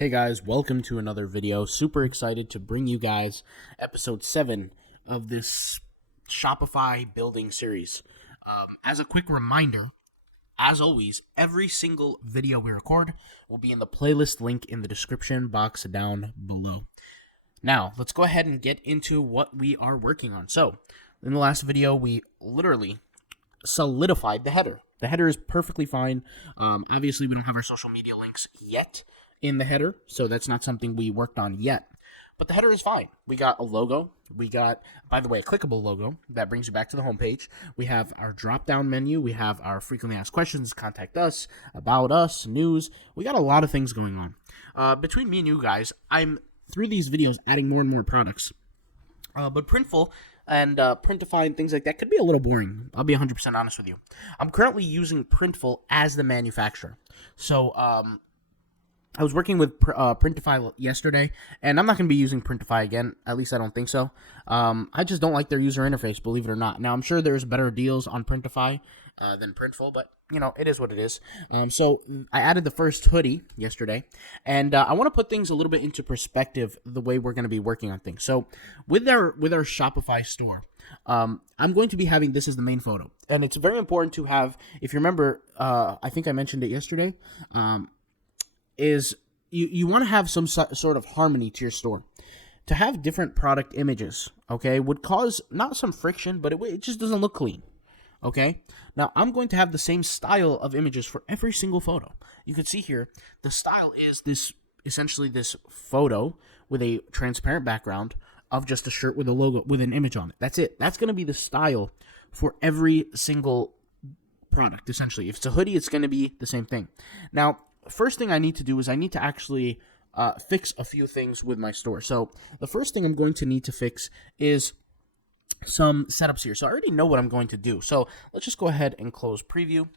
Hey guys, welcome to another video. Super excited to bring you guys episode 7 of this Shopify building series. As a quick reminder, as always, every single video we record will be in the playlist link in the description box down below. Now, let's go ahead and get into what we are working on. So, in the last video, we literally solidified the header. The header is perfectly fine. Obviously, we don't have our social media links yet in the header, so that's not something we worked on yet. But the header is fine. We got a logo. We got, by the way, a clickable logo that brings you back to the homepage. We have our drop-down menu. We have our frequently asked questions, contact us, about us, news. We got a lot of things going on. Between me and you guys, I'm, through these videos, adding more and more products. But Printful and Printify and things like that could be a little boring. I'll be 100% honest with you. I'm currently using Printful as the manufacturer. So, I was working with Printify yesterday, and I'm not going to be using Printify again. At least I don't think so. I just don't like their user interface, believe it or not. Now, I'm sure there's better deals on Printify than Printful, but, you know, it is what it is. So I added the first hoodie yesterday, and I want to put things a little bit into perspective the way we're going to be working on things. So with our Shopify store, I'm going to be having this as the main photo, and it's very important to have, if you remember, I think I mentioned it yesterday, is you want to have some sort of harmony to your store. To have different product images, okay, would cause not some friction, but it just doesn't look clean, okay? Now, I'm going to have the same style of images for every single photo. You can see here, the style is essentially this photo with a transparent background of just a shirt with a logo, with an image on it. That's it. That's going to be the style for every single product, essentially. If it's a hoodie, it's going to be the same thing. Now, first thing I need to do is I need to actually fix a few things with my store. So the first thing I'm going to need to fix is some setups here. So I already know what I'm going to do. So let's just go ahead and close preview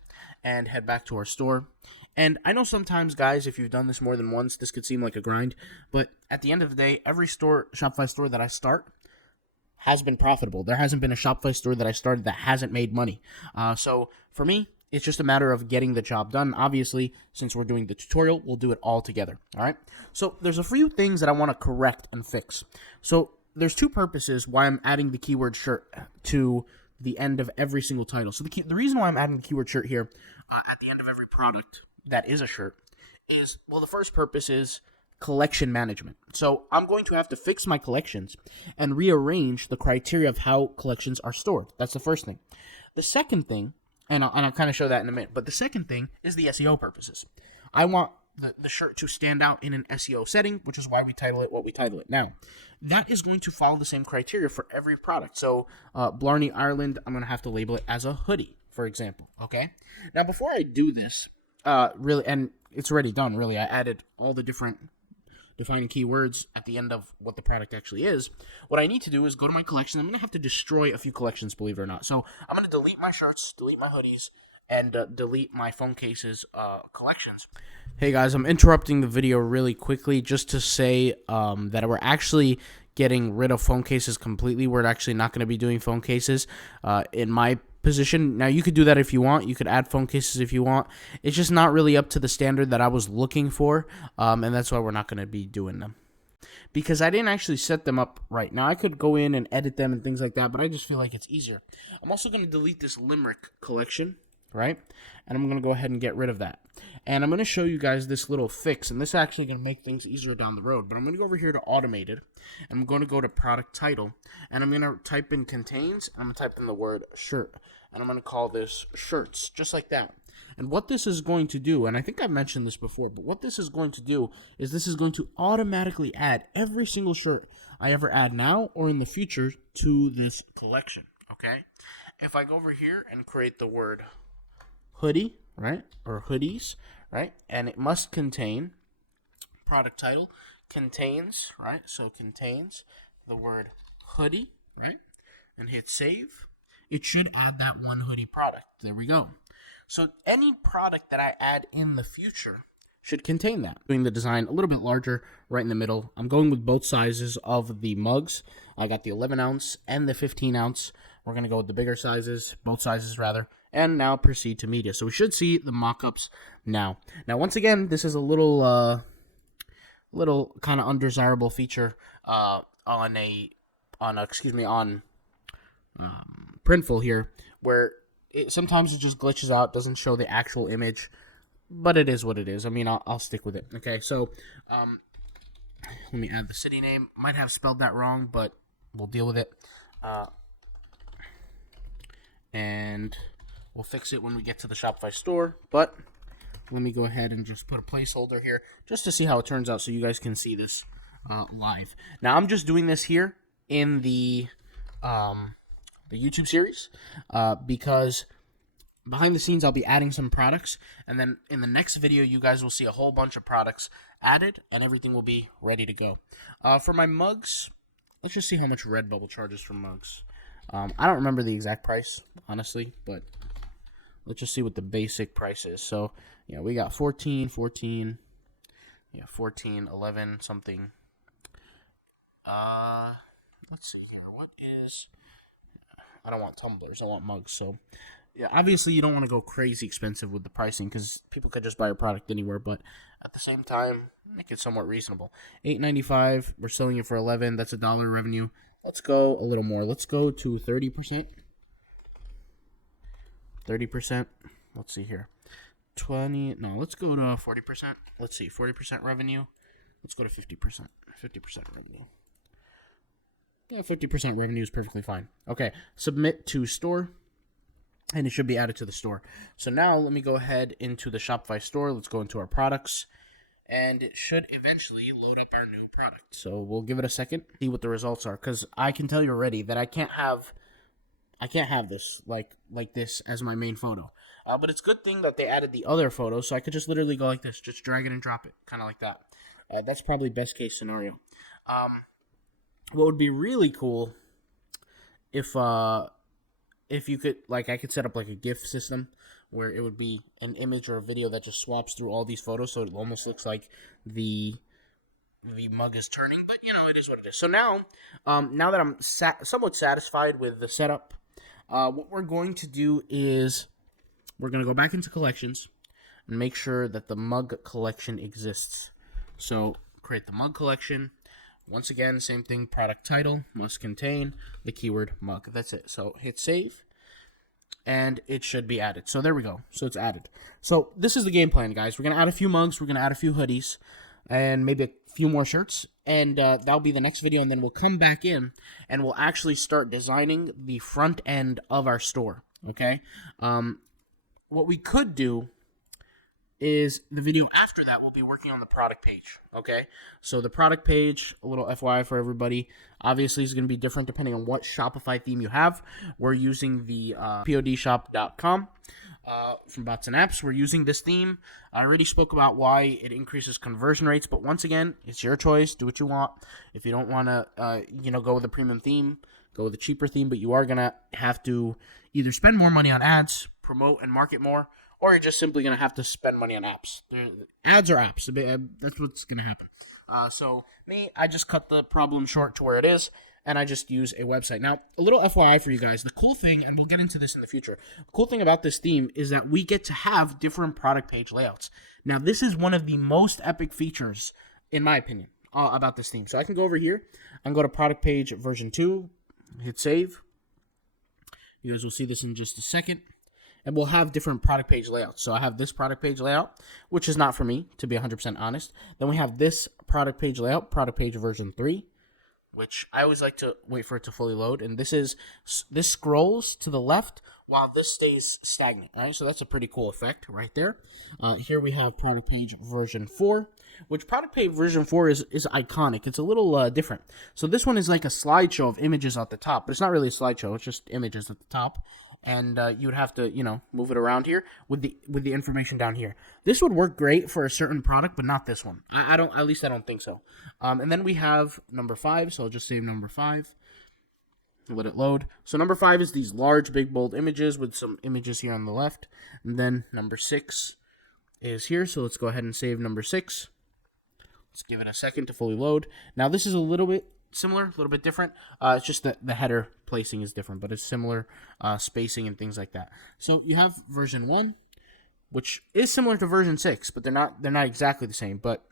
and head back to our store. And I know sometimes, guys, if you've done this more than once, this could seem like a grind. But at the end of the day, every Shopify store that I start has been profitable. There hasn't been a Shopify store that I started that hasn't made money. So for me, it's just a matter of getting the job done. Obviously, since we're doing the tutorial, we'll do it all together, all right? So there's a few things that I want to correct and fix. So there's two purposes why I'm adding the keyword shirt to the end of every single title. So the reason why I'm adding the keyword shirt here at the end of every product that is a shirt is, well, the first purpose is collection management. So I'm going to have to fix my collections and rearrange the criteria of how collections are stored. That's the first thing. The second thing, and I'll kind of show that in a minute. But the second thing is the SEO purposes. I want the shirt to stand out in an SEO setting, which is why we title it what we title it. Now, that is going to follow the same criteria for every product. So, Blarney, Ireland, I'm going to have to label it as a hoodie, for example. Okay? Now, before I do this, really, and it's already done, really, I added all the different defining keywords at the end of what the product actually is. What I need to do is go to my collection. I'm going to have to destroy a few collections, believe it or not. So I'm going to delete my shirts, delete my hoodies, and delete my phone cases collections. Hey guys, I'm interrupting the video really quickly just to say that we're actually getting rid of phone cases completely. We're actually not going to be doing phone cases in my position. Now, you could do that if you want. You could add phone cases if you want. It's just not really up to the standard that I was looking for, and that's why we're not going to be doing them. Because I didn't actually set them up right. Now, I could go in and edit them and things like that, but I just feel like it's easier. I'm also going to delete this limerick collection, right? And I'm going to go ahead and get rid of that. And I'm going to show you guys this little fix, and this is actually going to make things easier down the road. But I'm going to go over here to automated, and I'm going to go to product title, and I'm going to type in contains, and I'm going to type in the word shirt, and I'm going to call this shirts, just like that. And what this is going to do, and I think I've mentioned this before, but what this is going to do is this is going to automatically add every single shirt I ever add now or in the future to this collection, okay? If I go over here and create the word hoodie, right, or hoodies, right, and it must contain, product title, contains, right, so contains the word hoodie, right, and hit save, it should add that one hoodie product. There we go. So any product that I add in the future should contain that. Doing the design a little bit larger right in the middle. I'm going with both sizes of the mugs. I got the 11 ounce and the 15 ounce. We're going to go with the bigger sizes, both sizes rather, and now proceed to media. So we should see the mock-ups now. Now, once again, this is a little little kind of undesirable feature on Printful here, where sometimes it just glitches out, doesn't show the actual image, but it is what it is. I mean, I'll stick with it. Okay, so let me add the city name. Might have spelled that wrong, but we'll deal with it. And we'll fix it when we get to the Shopify store, but let me go ahead and just put a placeholder here just to see how it turns out so you guys can see this live. Now, I'm just doing this here in the YouTube series because behind the scenes I'll be adding some products, and then in the next video you guys will see a whole bunch of products added and everything will be ready to go. For my mugs, let's just see how much Redbubble charges for mugs. I don't remember the exact price, honestly, but let's just see what the basic price is. So, yeah, we got 14, 11 something. Let's see here. What is... I don't want tumblers. I want mugs. So, yeah, obviously you don't want to go crazy expensive with the pricing because people could just buy a product anywhere. But at the same time, make it somewhat reasonable. $8.95. We're selling it for $11. That's $1 revenue. Let's go a little more. Let's go to 30%. 30%. Let's see here. 20. No, let's go to 40%. Let's see. 40% revenue. Let's go to 50%. 50% revenue. Yeah, 50% revenue is perfectly fine. Okay, submit to store, and it should be added to the store. So now let me go ahead into the Shopify store. Let's go into our products, and it should eventually load up our new product. So we'll give it a second, see what the results are, because I can tell you already that I can't have this like this as my main photo. But it's a good thing that they added the other photo, so I could just literally go like this, just drag it and drop it, kind of like that. That's probably best case scenario. What would be really cool if you could, like, I could set up like a GIF system where it would be an image or a video that just swaps through all these photos, so it almost looks like the mug is turning. But you know, it is what it is. So now that I'm somewhat satisfied with the setup, what we're going to do is we're going to go back into collections and make sure that the mug collection exists. So create the mug collection. Once again, same thing, product title must contain the keyword mug. That's it. So hit save, and it should be added. So there we go. So it's added. So this is the game plan, guys. We're going to add a few mugs. We're going to add a few hoodies, and maybe a few more shirts. And that'll be the next video, and then we'll come back in, and we'll actually start designing the front end of our store, okay? What we could do is the video after that, we'll be working on the product page, okay? So the product page, a little FYI for everybody, obviously is going to be different depending on what Shopify theme you have. We're using the podshop.com from Bots and Apps. We're using this theme. I already spoke about why it increases conversion rates, but once again, it's your choice. Do what you want. If you don't want to, go with the premium theme, go with the cheaper theme, but you are going to have to either spend more money on ads, promote and market more, or you're just simply going to have to spend money on apps. Ads are apps. That's what's going to happen. So me, I just cut the problem short to where it is, and I just use a website. Now, a little FYI for you guys. The cool thing, and we'll get into this in the future, the cool thing about this theme is that we get to have different product page layouts. Now, this is one of the most epic features, in my opinion, about this theme. So I can go over here. I can go to product page version 2, hit save. You guys will see this in just a second. And we'll have different product page layouts. So I have this product page layout, which is not for me, to be 100% honest. Then we have this product page layout, product page version 3, which I always like to wait for it to fully load. And this scrolls to the left while this stays stagnant. All right, so that's a pretty cool effect right there. Here we have product page version 4, which product page version 4 is iconic. It's a little different. So this one is like a slideshow of images at the top, but it's not really a slideshow. It's just images at the top. And you would have to, move it around here with the information down here. This would work great for a certain product, but not this one. I don't think so. And then we have number 5, so I'll just save number 5. Let it load. So number 5 is these large, big, bold images with some images here on the left. And then number 6 is here, so let's go ahead and save number 6. Let's give it a second to fully load. Now this is a little bit similar, a little bit different. It's just that the header placing is different, but it's similar spacing and things like that. So you have version 1, which is similar to version 6, but they're not exactly the same. But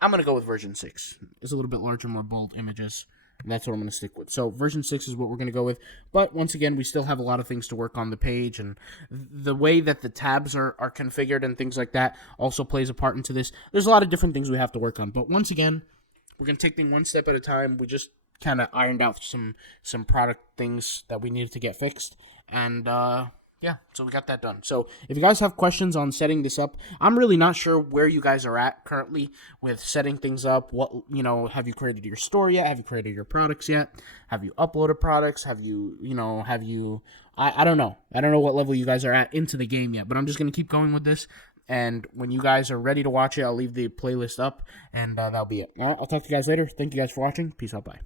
I'm going to go with version 6. It's a little bit larger, more bold images. And that's what I'm going to stick with. So version 6 is what we're going to go with. But once again, we still have a lot of things to work on the page. And the way that the tabs are configured and things like that also plays a part into this. There's a lot of different things we have to work on. But once again, we're going to take things one step at a time. We just kind of ironed out some product things that we needed to get fixed. And yeah, so we got that done. So if you guys have questions on setting this up, I'm really not sure where you guys are at currently with setting things up. What, have you created your store yet? Have you created your products yet? Have you uploaded products? Have you, I don't know. I don't know what level you guys are at into the game yet, but I'm just going to keep going with this. And when you guys are ready to watch it, I'll leave the playlist up, and that'll be it. All right, I'll talk to you guys later. Thank you guys for watching. Peace out. Bye.